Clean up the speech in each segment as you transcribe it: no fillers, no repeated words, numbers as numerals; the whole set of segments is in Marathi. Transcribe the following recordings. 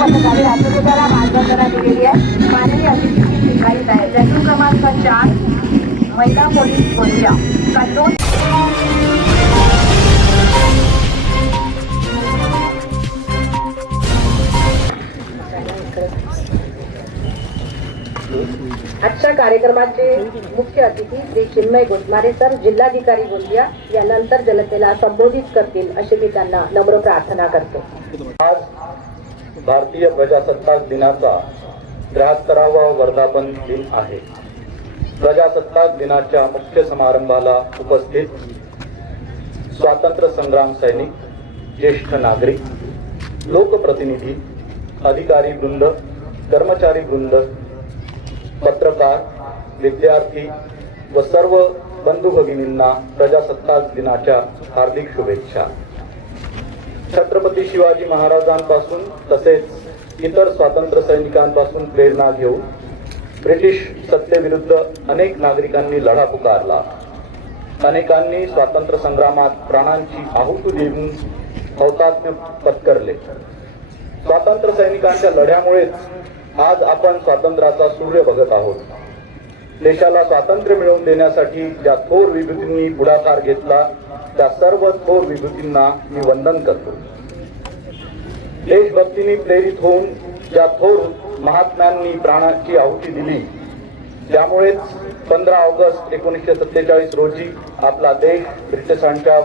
पथकाने राष्ट्रपतीला मानवंदना दिलेली आहे. माननीय अतिथी स्वीकारित आहे. जन्म क्रमांक 4 महिला पोलीस गोंदिया कंट्रोल. आजच्या कार्यक्रमाचे मुख्य अतिथी श्री चिन्मय गोटमारे सर, जिल्हाधिकारी गोंदिया यानंतर जनतेला संबोधित करतील अशी मी त्यांना नम्र प्रार्थना करतो. आज भारतीय प्रजासत्ताक दिनाचा 73वा वर्धापन दिन आहे. प्रजासत्ताक दिनाच्या मुख्य समारंभाला उपस्थित स्वातंत्र्य संग्राम सैनिक, ज्येष्ठ नागरिक, लोकप्रतिनिधी, अधिकारी वृंद, कर्मचारी वृंद, पत्रकार, विद्यार्थी व सर्व बंधू भगिनींना प्रजासत्ताक दिनाच्या हार्दिक शुभेच्छा. छत्रपती शिवाजी महाराजांपासून तसेच इतर स्वातंत्र्य सैनिकांपासून प्रेरणा घेऊन ब्रिटिश सत्तेविरुद्ध अनेक नागरिकांनी लढा पुकारला. अनेकांनी स्वातंत्र्य संग्रामात प्राणांची आहुती देऊन हौतात्म्य पत्करले. स्वातंत्र्य सैनिकांच्या लढ्यामुळेच आज आपण स्वातंत्र्याचा सूर्य बघत आहोत. देशाला स्वातंत्र्य मिळवून देण्यासाठी ज्या थोर विभूतींनी पुढाकार घेतला त्या सर्व थोर विभूतींना मी वंदन करतो. देशभक्तीने प्रेरित होऊन ज्या थोर महात्म्यांनी प्राणाची आहुती दिली त्यामुळेच 15 ऑगस्ट 1947 रोजी आपला देश ब्रिटिशांच्या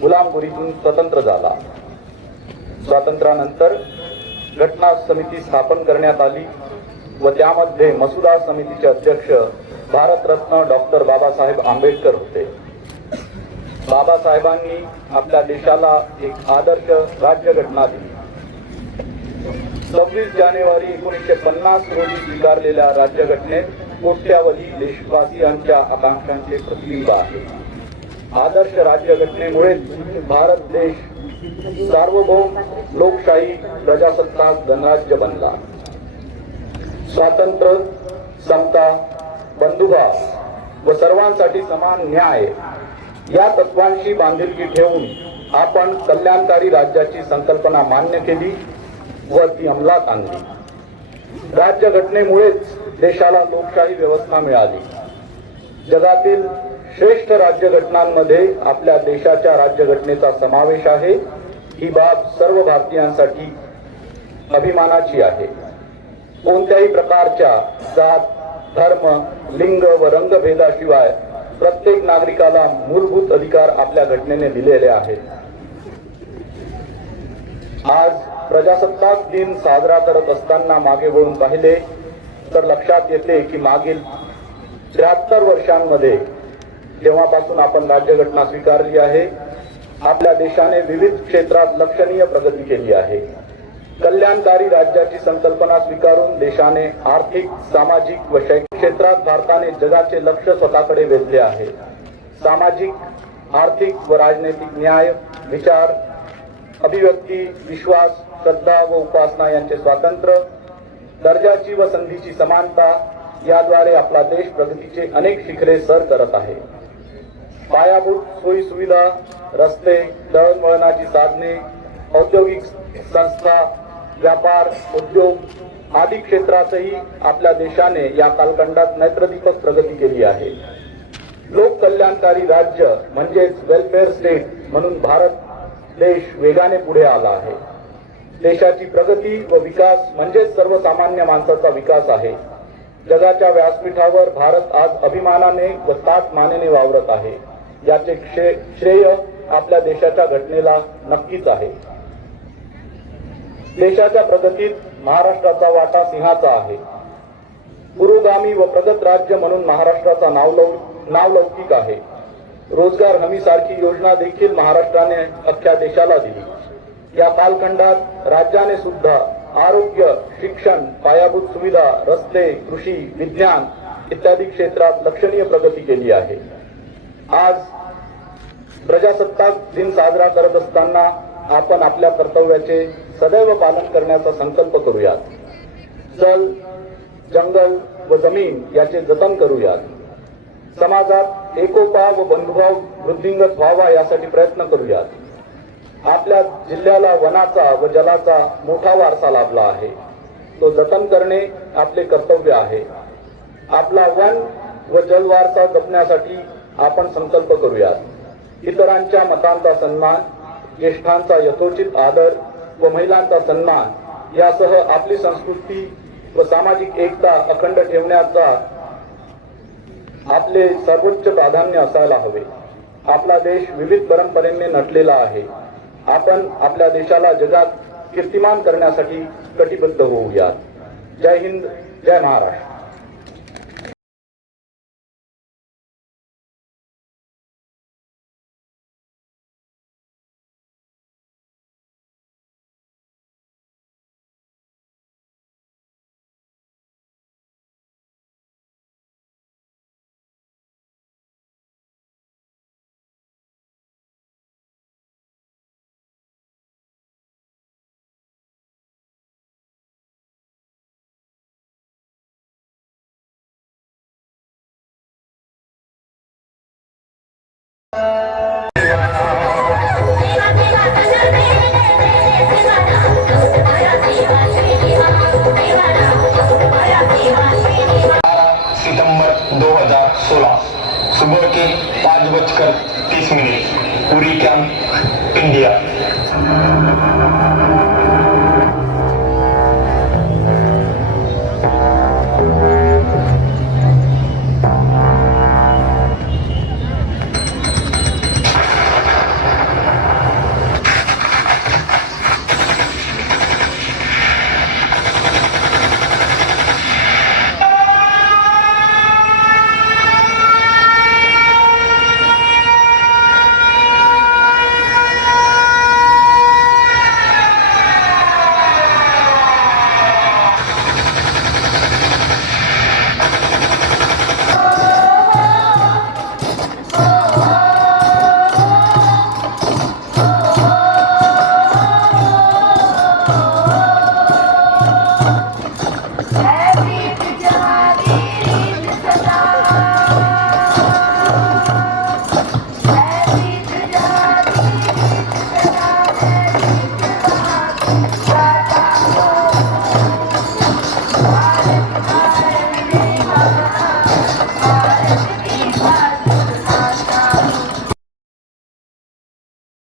गुलामगिरीतून स्वतंत्र झाला. स्वातंत्र्यानंतर घटना समिती स्थापन करण्यात आली व त्यामध्ये मसुदा समितीचे अध्यक्ष भारतरत्न डॉक्टर बाबासाहेब आंबेडकर होते. बाबासाहेबांनी आपल्या देशाला एक आदर्श राज्यघटना दिली. 26 जानेवारी 1950 रोजी स्वीकारलेल्या राज्यघटनेत कोट्यावधी देशवासियांच्या आकांक्षांचे प्रतिबिंब आहे. आदर्श राज्यघटनेमुळे भारत देश सार्वभौम लोकशाही प्रजासत्ताक गणराज्य बनला. स्वातंत्र्य, समता, बंधुभाव व सर्वांसाठी समान न्याय या तत्वांशी बांधिलकी ठेवून आपण कल्याणकारी राज्याची संकल्पना मान्य केली व ती अंमलात आणली. राज्यघटनेमुळेच देशाला लोकशाही व्यवस्था मिळाली. जगातील श्रेष्ठ राज्यघटनांमध्ये आपल्या देशाच्या राज्यघटनेचा समावेश आहे. ही बाब सर्व भारतीयांसाठी अभिमानाची आहे. कोणत्याही प्रकारच्या जात, धर्म, लिंग व रंगभेदाशिवाय प्रत्येक नागरिकाला मूलभूत अधिकार आपल्या घटनेने दिलेले आहेत. आज प्रजासत्ताक दिन साजरा करत असताना मागे वळून पाहिले तर लक्षात येते की मागील 73 वर्षांमध्ये जेव्हापासून आपण राज्यघटना स्वीकारली आहे आपल्या देशाने विविध क्षेत्रात लक्षणीय प्रगती केली आहे. कल्याणकारी राज्याची संकल्पना स्वीकारून देशाने आर्थिक, सामाजिक व शैक्षणिक क्षेत्रात भारताने जगाचे लक्ष स्वतःकडे वेधले आहे. सामाजिक, आर्थिक व राजनैतिक न्याय, विचार, अभिव्यक्ती, विश्वास, श्रद्धा व उपासना यांचे स्वातंत्र्य, दर्जाची व संधीची समानता याद्वारे आपला देश प्रगतीचे अनेक शिखरे सर करत आहे. पायाभूत सोयी सुविधा, रस्ते, दळणवळणाची साधने, औद्योगिक संस्था, व्यापार, उद्योग आदी क्षेत्रातही आपल्या देशाने या कालखंडात नेत्रदीपक प्रगती केली आहे. लोक कल्याणकारी राज्य म्हणजेच वेलफेअर स्टेट म्हणून भारत देश वेगाने पुढे आला आहे. देशाची प्रगती व विकास म्हणजेच सर्वसामान्य माणसाचा विकास आहे. जगाच्या व्यासपीठावर भारत आज अभिमानाने व ताठ मानेने वावरत आहे. याचे श्रेय आपल्या देशाच्या घटनेला नक्कीच आहे. देशाच्या प्रगतीत महाराष्ट्राचा वाटा सिंहाचा आहे. पुरोगामी व प्रगत राज्य म्हणून महाराष्ट्राचा नावलौकिक आहे. रोजगार हमी सारखी योजना देखील महाराष्ट्राने अख्ख्या देशाला दिली. या कालखंडात राज्याने सुद्धा आरोग्य, शिक्षण, पायाभूत सुविधा, रस्ते, कृषी, विज्ञान इत्यादी क्षेत्रात लक्षणीय प्रगती केली आहे. आज प्रजासत्ताक दिन साजरा करत असताना आपण आपल्या कर्तव्याचे सदैव पालन करण्याचा संकल्प करूयात. जल, जंगल व जमीन याचे जतन करूयात. समाजात एकोपा व बंधुभाव वृद्धिंगत व्हावा यासाठी प्रयत्न करूयात. आपल्या जिल्ह्याला वनाचा व जलाचा मोठा वारसा लाभला आहे. तो जतन करणे आपले कर्तव्य आहे. आपला वन व जल वारसा जपण्यासाठी आपण संकल्प करूयात. इतरांच्या मतांचा सन्मान, ज्येष्ठांचा यथोचित आदर व महिलांचा सन्मान यासह आपली संस्कृती व सामाजिक एकता अखंड ठेवण्याचा आपले सर्वोच्च प्राधान्य असायला हवे. आपला देश विविध परंपरेने नटलेला आहे. आपण आपल्या देशाला जगात कीर्तिमान करण्यासाठी कटिबद्ध होऊयात. जय हिंद, जय महाराष्ट्र. सितंबर 2016 सुबह के 5:30 पूरी कैंप इंडिया.